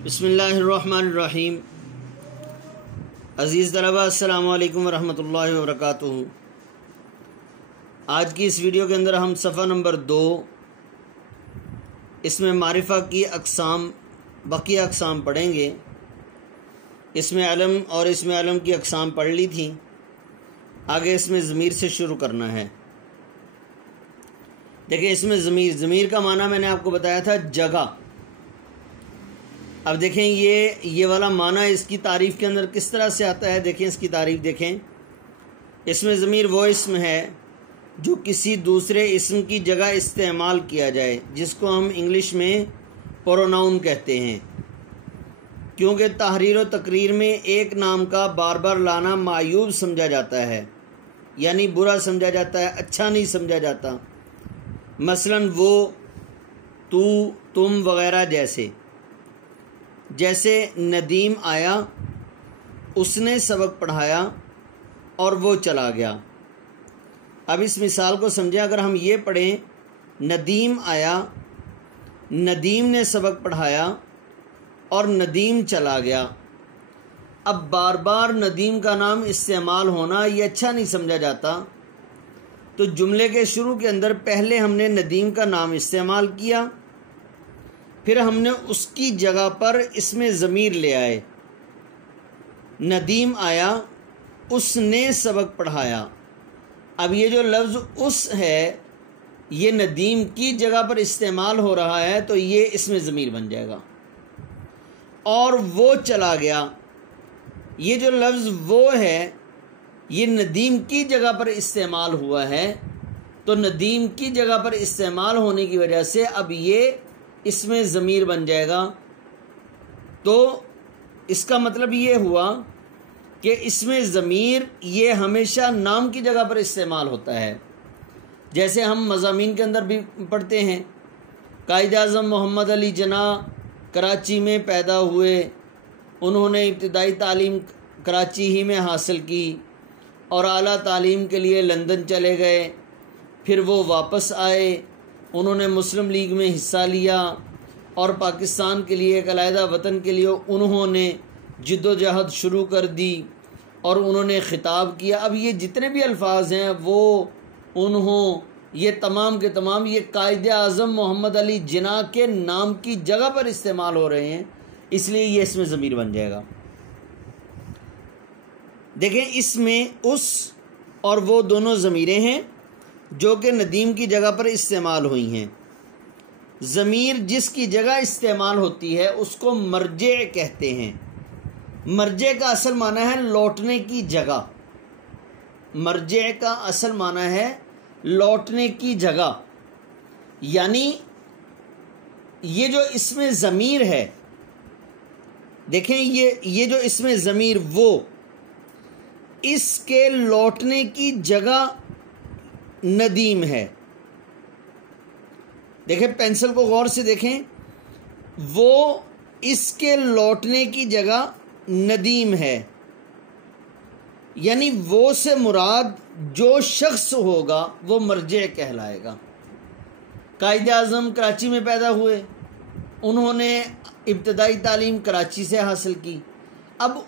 बिस्मिल्लाहिर्रहमानिर्रहीम। अज़ीज़ तलबा, अस्सलामु अलैकुम वरहमतुल्लाहि वबरकातुहू। आज की इस वीडियो के अंदर हम सफ़ा नंबर 2 इसमें मारिफ़ा की अक़साम बक़िया अक़साम पढ़ेंगे। इसमें अलम और इसमें अलम की अक़साम पढ़ ली थी। आगे इसमें ज़मीर से शुरू करना है। देखिए, इसमें ज़मीर का माना मैंने आपको बताया था जगह। अब देखें ये वाला माना इसकी तारीफ़ के अंदर किस तरह से आता है। देखें इसकी तारीफ़ देखें। इसमें ज़मीर वो इस्म है जो किसी दूसरे इस्म की जगह इस्तेमाल किया जाए, जिसको हम इंग्लिश में प्रोनाउन कहते हैं। क्योंकि तहरीर व तकरीर में एक नाम का बार बार लाना मायूब समझा जाता है, यानी बुरा समझा जाता है, अच्छा नहीं समझा जाता। मसलन वो, तू, तुम वग़ैरह जैसे नदीम आया, उसने सबक पढ़ाया और वो चला गया। अब इस मिसाल को समझें। अगर हम ये पढ़ें, नदीम आया, नदीम ने सबक पढ़ाया और नदीम चला गया। अब बार बार नदीम का नाम इस्तेमाल होना ये अच्छा नहीं समझा जाता। तो जुमले के शुरू के अंदर पहले हमने नदीम का नाम इस्तेमाल किया, फिर हमने उसकी जगह पर इसमें ज़मीर ले आए। नदीम आया, उसने सबक पढ़ाया। अब ये जो लफ्ज़ उस है, ये नदीम की जगह पर इस्तेमाल हो रहा है, तो ये इसमें ज़मीर बन जाएगा। और वो चला गया, ये जो लफ्ज़ वो है, ये नदीम की जगह पर इस्तेमाल हुआ है। तो नदीम की जगह पर इस्तेमाल होने की वजह से अब ये इसमें ज़मीर बन जाएगा। तो इसका मतलब ये हुआ कि इसमें ज़मीर ये हमेशा नाम की जगह पर इस्तेमाल होता है। जैसे हम मज़ामीन के अंदर भी पढ़ते हैं, कायद-ए-आज़म मोहम्मद अली जिन्ना कराची में पैदा हुए, उन्होंने इब्तिदाई तालीम कराची ही में हासिल की और आला तालीम के लिए लंदन चले गए। फिर वो वापस आए, उन्होंने मुस्लिम लीग में हिस्सा लिया और पाकिस्तान के लिए, एक अलहदा वतन के लिए उन्होंने जिद्दोजहद शुरू कर दी और उन्होंने ख़िताब किया। अब ये जितने भी अल्फाज हैं वो, ये तमाम के तमाम ये कायद-ए-आज़म मोहम्मद अली जिन्ना के नाम की जगह पर इस्तेमाल हो रहे हैं, इसलिए ये इसमें ज़मीर बन जाएगा। देखें, इसमें उस और वो दोनों ज़मीरें हैं जो कि नदीम की जगह पर इस्तेमाल हुई हैं। ज़मीर जिसकी जगह इस्तेमाल होती है उसको मर्जे कहते हैं। मर्जे का असल माना है लौटने की जगह। मर्जे का असल माना है लौटने की जगह। यानी ये जो इसमें ज़मीर है, देखें ये जो इसमें ज़मीर वो, इसके लौटने की जगह नदीम है। देखें, पेंसिल को गौर से देखें, वो इसके लौटने की जगह नदीम है। यानी वो से मुराद जो शख्स होगा वो मर्जे कहलाएगा। कायद-ए-आज़म कराची में पैदा हुए, उन्होंने इब्तिदाई तालीम कराची से हासिल की। अब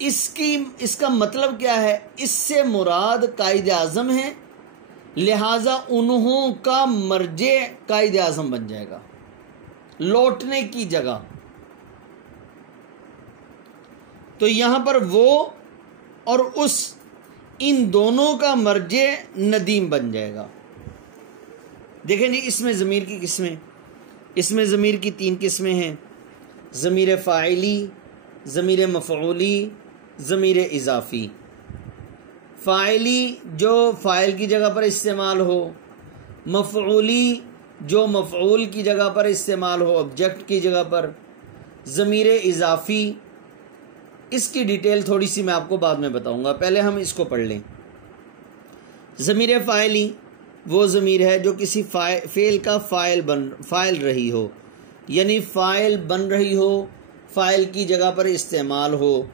इसका मतलब क्या है? इससे मुराद कायद-ए-आज़म है, लिहाजा उन्हों का मर्जे कायद-ए-आज़म बन जाएगा, लौटने की जगह। तो यहाँ पर वो और उस, इन दोनों का मर्जे नदीम बन जाएगा। देखें जी, इसमें ज़मीर की किस्में, इसमें ज़मीर की 3 किस्में हैं। ज़मीर फ़ाइली, ज़मीर मफ़ऊली, ज़मीर इज़ाफ़ी। फ़ाइली जो फ़ाइल की जगह पर इस्तेमाल हो, मफ़ऊली जो मफ़ऊल की जगह पर इस्तेमाल हो, ऑब्जेक्ट की जगह पर। ज़मीर इज़ाफ़ी, इसकी डिटेल थोड़ी सी मैं आपको बाद में बताऊंगा, पहले हम इसको पढ़ लें। ज़मीर फ़ाइली वो ज़मीर है जो किसी फ़ेल का फ़ाइल रही हो, यानी फ़ाइल बन रही हो, फ़ाइल की जगह पर इस्तेमाल हो।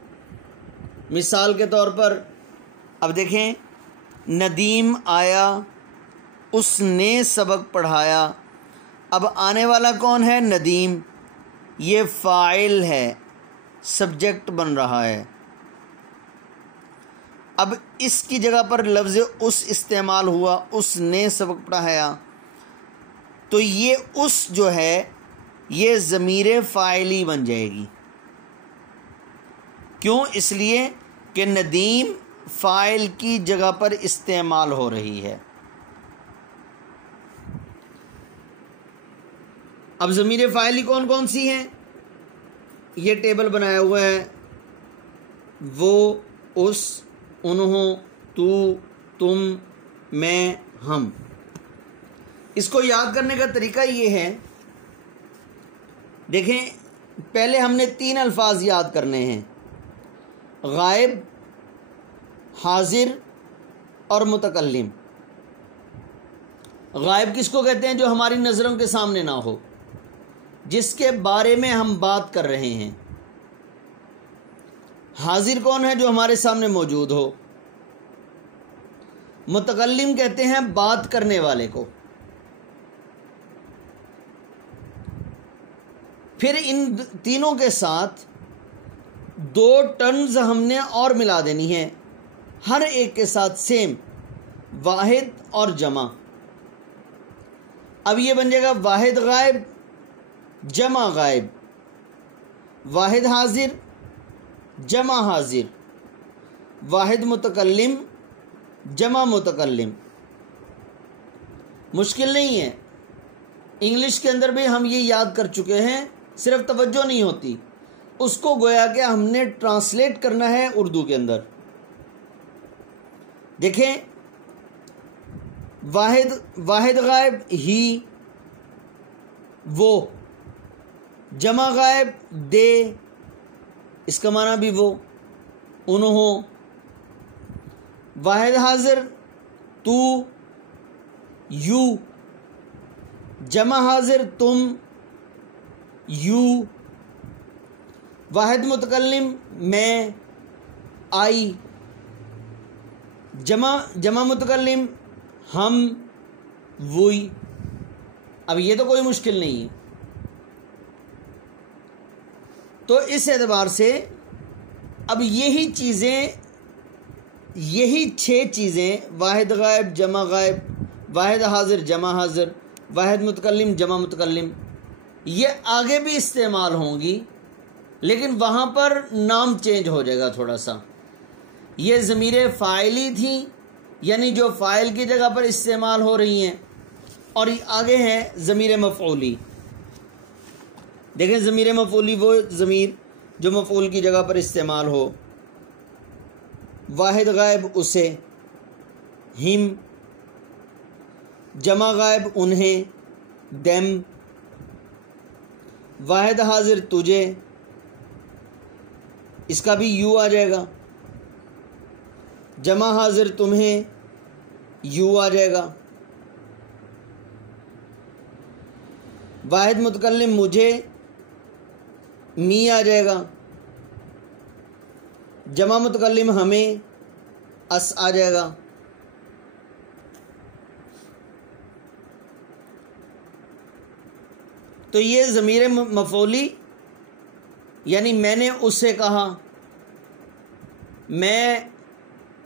मिसाल के तौर पर अब देखें, नदीम आया, उसने सबक पढ़ाया। अब आने वाला कौन है? नदीम। ये फ़ाइल है, सब्जेक्ट बन रहा है। अब इसकी जगह पर लफ्ज़ उस इस्तेमाल हुआ, उसने सबक पढ़ाया, तो ये उस जो है ये ज़मीर फ़ाइली बन जाएगी। क्यों? इसलिए कि नदीम फ़ाइल की जगह पर इस्तेमाल हो रही है। अब ज़मीर फ़ाइली कौन कौन सी हैं? ये टेबल बनाया हुआ है, वो, उस, उन्हों, तू, तुम, मैं, हम। इसको याद करने का तरीका ये है, देखें, पहले हमने 3 अल्फाज याद करने हैं, गायब, हाजिर और मुतकल्लिम। गायब किसको कहते हैं? जो हमारी नज़रों के सामने ना हो, जिसके बारे में हम बात कर रहे हैं। हाजिर कौन है? जो हमारे सामने मौजूद हो। मुतकल्लिम कहते हैं बात करने वाले को। फिर इन तीनों के साथ 2 टर्म्स हमने और मिला देनी है, हर एक के साथ सेम, वाहिद और जमा। अब ये बन जाएगा वाहिद गायब, जमा गायब, वाहिद हाजिर, जमा हाजिर, वाहिद मुतकल्लिम, जमा मुतकल्लिम। मुश्किल नहीं है, इंग्लिश के अंदर भी हम ये याद कर चुके हैं, सिर्फ तवज्जो नहीं होती, उसको गोया कि हमने ट्रांसलेट करना है उर्दू के अंदर। देखें, वाहिद गायब ही, वो, जमा गायब दे, इसका माना भी वो, उन्हों, वाहिद हाजिर तू, यू, जमा हाजिर तुम, यू, वाहिद मुतकल्लिम मैं, आई, जमा मुतकल्लिम हम, वही। अब ये तो कोई मुश्किल नहीं है। तो इस एतबार से अब यही 6 चीज़ें, वाहिद गायब, जमा गायब, वाहिद हाजिर, जमा हाजिर, वाहिद मुतकल्लिम, जमा मुतकल्लिम, ये आगे भी इस्तेमाल होंगी, लेकिन वहाँ पर नाम चेंज हो जाएगा थोड़ा सा। ये ज़मीर फ़ाइली थी, यानी जो फ़ाइल की जगह पर इस्तेमाल हो रही हैं, और आगे है ज़मीर मफ़ऊली। देखें, ज़मीर मफ़ऊली वो ज़मीर जो मफ़ऊल की जगह पर इस्तेमाल हो। वाहिद गायब उसे, हिम, जमा गायब उन्हें, देम, वाहिद हाजिर तुझे, इसका भी यू आ जाएगा, जमा हाजिर तुम्हें, यू आ जाएगा, वाहिद मुतकल्लिम मुझे, मी आ जाएगा, जमा मुतकल्लिम हमें, अस आ जाएगा। तो ये ज़मीर मफ़ऊली, यानी मैंने उससे कहा,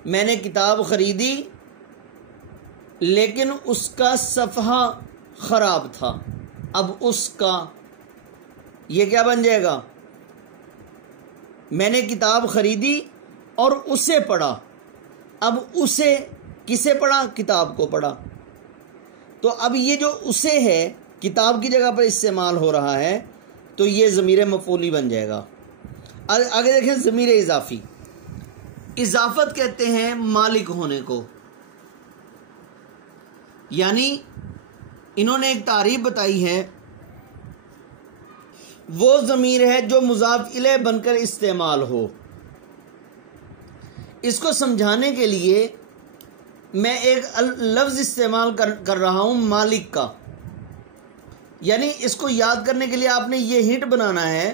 मैंने किताब ख़रीदी लेकिन उसका सफ़हा ख़राब था, अब उसका, ये क्या बन जाएगा? मैंने किताब ख़रीदी और उसे पढ़ा, अब उसे किसे पढ़ा? किताब को पढ़ा। तो अब ये जो उसे है किताब की जगह पर इस्तेमाल हो रहा है, तो ये ज़मीर मफ़ऊली बन जाएगा। आगे देखें, ज़मीर इज़ाफ़ी। इज़ाफ़त कहते हैं मालिक होने को, यानी इन्होंने एक तारीफ़ बताई है, वो ज़मीर है जो मुज़ाफ़ इलैह बनकर इस्तेमाल हो। इसको समझाने के लिए मैं एक लफ्ज़ इस्तेमाल कर रहा हूँ, मालिक का। यानी इसको याद करने के लिए आपने ये हिंट बनाना है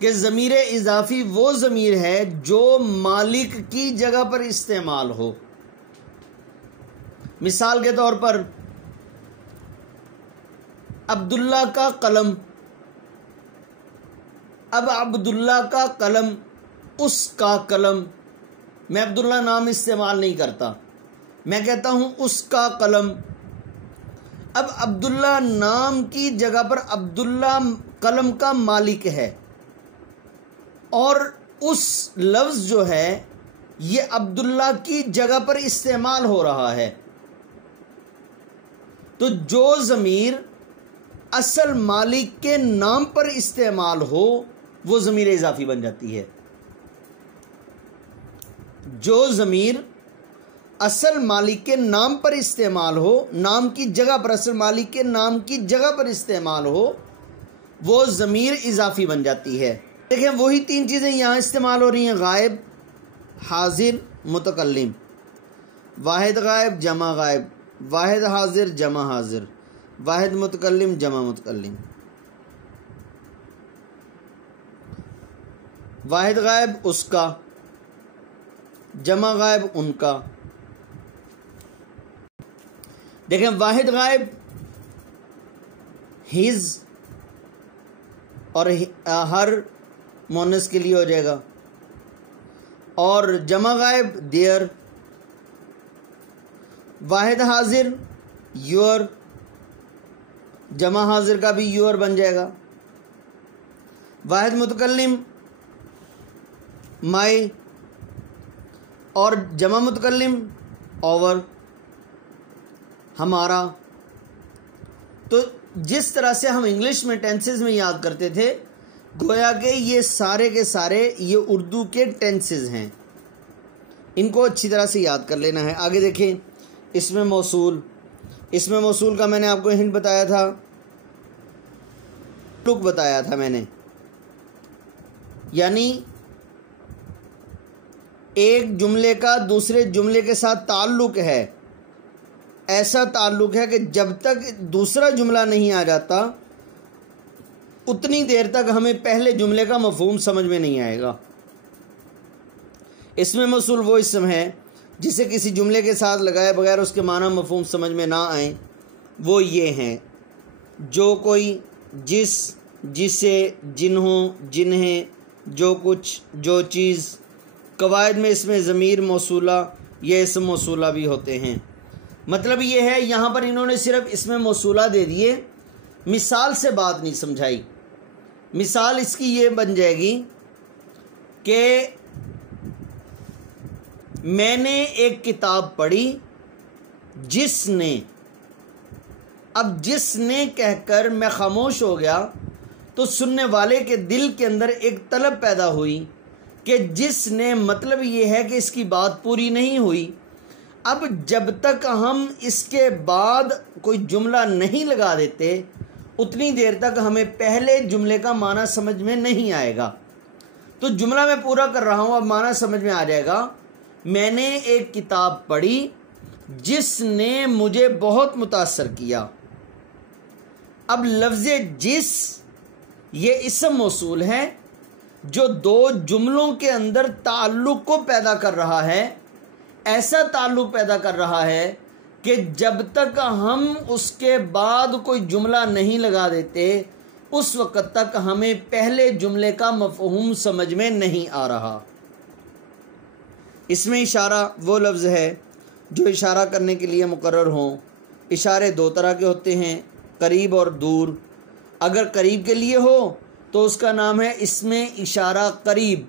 कि ज़मीर इज़ाफ़ी वो ज़मीर है जो मालिक की जगह पर इस्तेमाल हो। मिसाल के तौर पर, अब्दुल्ला का कलम, अब अब्दुल्ला का कलम, उसका कलम, मैं अब्दुल्ला नाम इस्तेमाल नहीं करता, मैं कहता हूँ उसका कलम। अब अब्दुल्ला नाम की जगह पर अब्दुल्ला कलम का मालिक है, और उस लफ्ज़ जो है ये अब्दुल्ला की जगह पर इस्तेमाल हो रहा है। तो जो ज़मीर असल मालिक के नाम पर इस्तेमाल हो वो ज़मीर इजाफी बन जाती है। जो ज़मीर असल मालिक के नाम पर इस्तेमाल हो, नाम की जगह पर, असल मालिक के नाम की जगह पर इस्तेमाल हो, वो ज़मीर इजाफी बन जाती है। देखें वही तीन चीज़ें यहाँ इस्तेमाल हो रही हैं, गायब, हाजिर, मुतकल्लिम। वाहिद गायब जमा गायब, वाहिद हाजिर जमा हाजिर, वाहिद मुतकल्लिम जमा मुतकल्लिम। वाहिद गायब उसका, जमा गायब उनका। देखें वाहिद गायब हिज और हर मोनस के लिए हो जाएगा, और जमा गायब देयर। वाहिद हाजिर योर, जमा हाजिर का भी योर बन जाएगा। वाहिद मुतकल्लिम माई, और जमा मुतकल्लिम ओवर, हमारा। तो जिस तरह से हम इंग्लिश में टेंसेस में याद करते थे, गोया के ये सारे के सारे ये उर्दू के टेंसेस हैं, इनको अच्छी तरह से याद कर लेना है। आगे देखें, इसमें मौसूल, इसमें मौसूल का मैंने आपको हिंट बताया था, लुक बताया था मैंने, यानी एक जुमले का दूसरे जुमले के साथ ताल्लुक है, ऐसा ताल्लुक है कि जब तक दूसरा जुमला नहीं आ जाता उतनी देर तक हमें पहले जुमले का मफहूम समझ में नहीं आएगा। इसमें मौसूल वो इस्म है जिसे किसी जुमले के साथ लगाए बगैर उसके माना मफहूम समझ में ना आए, वो ये हैं, जो कोई, जिस, जिसे, जिन्हों, जिन्हें, जो कुछ, जो चीज़। कवायद में इसमें ज़मीर मौसूला, ये इसम मौसूला भी होते हैं। मतलब ये है, यहाँ पर इन्होंने सिर्फ इसमें मौसूला दे दिए, मिसाल से बात नहीं समझाई। मिसाल इसकी ये बन जाएगी कि मैंने एक किताब पढ़ी जिसने, अब जिसने कहकर मैं खामोश हो गया तो सुनने वाले के दिल के अंदर एक तलब पैदा हुई कि जिसने, मतलब ये है कि इसकी बात पूरी नहीं हुई। अब जब तक हम इसके बाद कोई जुमला नहीं लगा देते उतनी देर तक हमें पहले जुमले का माना समझ में नहीं आएगा। तो जुमला मैं पूरा कर रहा हूँ, अब माना समझ में आ जाएगा। मैंने एक किताब पढ़ी जिसने मुझे बहुत मुतासर किया। अब लफ्ज़ जिस, ये इसम मौसूल है जो दो जुमलों के अंदर ताल्लुक़ को पैदा कर रहा है, ऐसा ताल्लुक़ पैदा कर रहा है कि जब तक हम उसके बाद कोई जुमला नहीं लगा देते उस वक़्त तक हमें पहले जुमले का मफ़हूम समझ में नहीं आ रहा। इसमें इशारा वो लफ्ज़ है जो इशारा करने के लिए मुकर्रर हों। इशारे दो तरह के होते हैं, करीब और दूर। अगर करीब के लिए हो तो उसका नाम है इसमें इशारा करीब,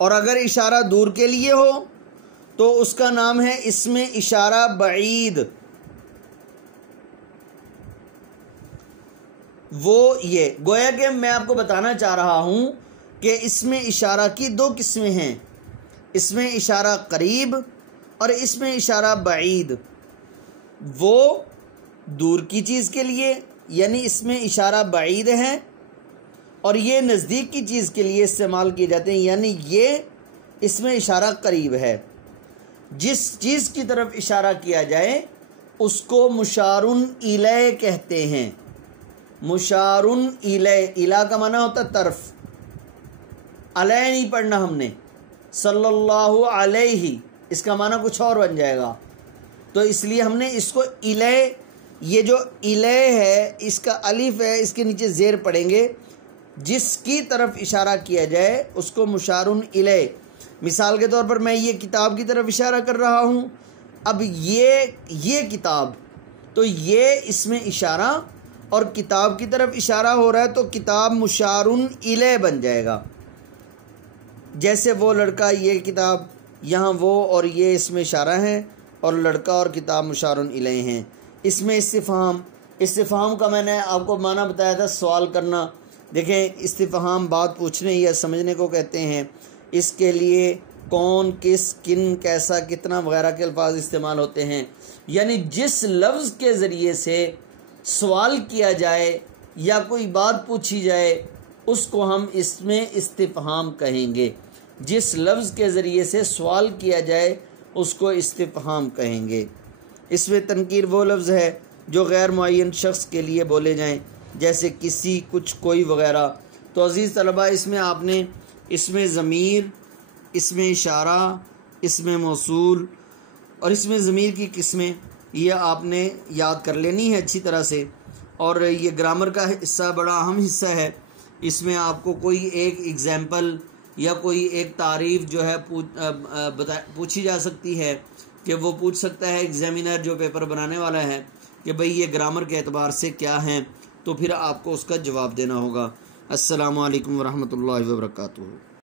और अगर इशारा दूर के लिए हो तो उसका नाम है इसमें इशारा बईद। वो ये गोया कि मैं आपको बताना चाह रहा हूं कि इसमें इशारा की दो किस्में हैं, इसमें इशारा करीब और इसमें इशारा बईद। वो दूर की चीज़ के लिए यानी इसमें इशारा बईद है, और ये नज़दीक की चीज़ के लिए इस्तेमाल किए जाते हैं, यानी ये इसमें इशारा करीब है। जिस चीज़ की तरफ इशारा किया जाए उसको मुशारुन इलै कहते हैं। मुशारुन इलै, इला का माना होता तरफ, अलै नहीं पढ़ना हमने, सल्लल्लाहु अलैहि इसका माना कुछ और बन जाएगा, तो इसलिए हमने इसको इलै ये जो इले है इसका अलिफ है, इसके नीचे ज़ेर पड़ेंगे, जिसकी तरफ इशारा किया जाए उसको मुशारुन इले। मिसाल के तौर पर मैं ये किताब की तरफ इशारा कर रहा हूँ, अब ये किताब, तो ये इसमें इशारा और किताब की तरफ इशारा हो रहा है, तो किताब मुशारुन इले बन जाएगा। जैसे वो लड़का, ये किताब, यहाँ वो और ये इसमें इशारा है, और लड़का और किताब मुशारुन इले हैं। इसमें इस्तिफ़हाम का मैंने आपको माना बताया था, सवाल करना। देखें, इस्तिफ़हाम बात पूछने या समझने को कहते हैं। इसके लिए कौन, किस, किन, कैसा, कितना वगैरह के अल्फाज इस्तेमाल होते हैं। यानी जिस लफ्ज़ के ज़रिए से सवाल किया जाए या कोई बात पूछी जाए उसको हम इसमें इस्तिफ़हाम कहेंगे। जिस लफ्ज़ के ज़रिए से सवाल किया जाए उसको इस्तिफ़हाम कहेंगे। इसमें तनकीर वो लफ्ज़ है जो गैर मुअय्यन शख्स के लिए बोले जाएं, जैसे किसी, कुछ, कोई वगैरह। तो अज़ीज़ तलबा, इसमें आपने इसमें ज़मीर, इसमें इशारा, इसमें मौसूल और इसमें ज़मीर की किस्में ये आपने याद कर लेनी है अच्छी तरह से। और ये ग्रामर का हिस्सा बड़ा अहम हिस्सा है। इसमें आपको कोई एक एग्ज़ाम्पल या कोई एक तारीफ़ जो है पूछी जा सकती है, कि वो पूछ सकता है एग्ज़ामिनर जो पेपर बनाने वाला है कि भाई ये ग्रामर के एतबार से क्या हैं, तो फिर आपको उसका जवाब देना होगा। अस्सलामु अलैकुम वरहमतुल्लाहि वबरकातुहू।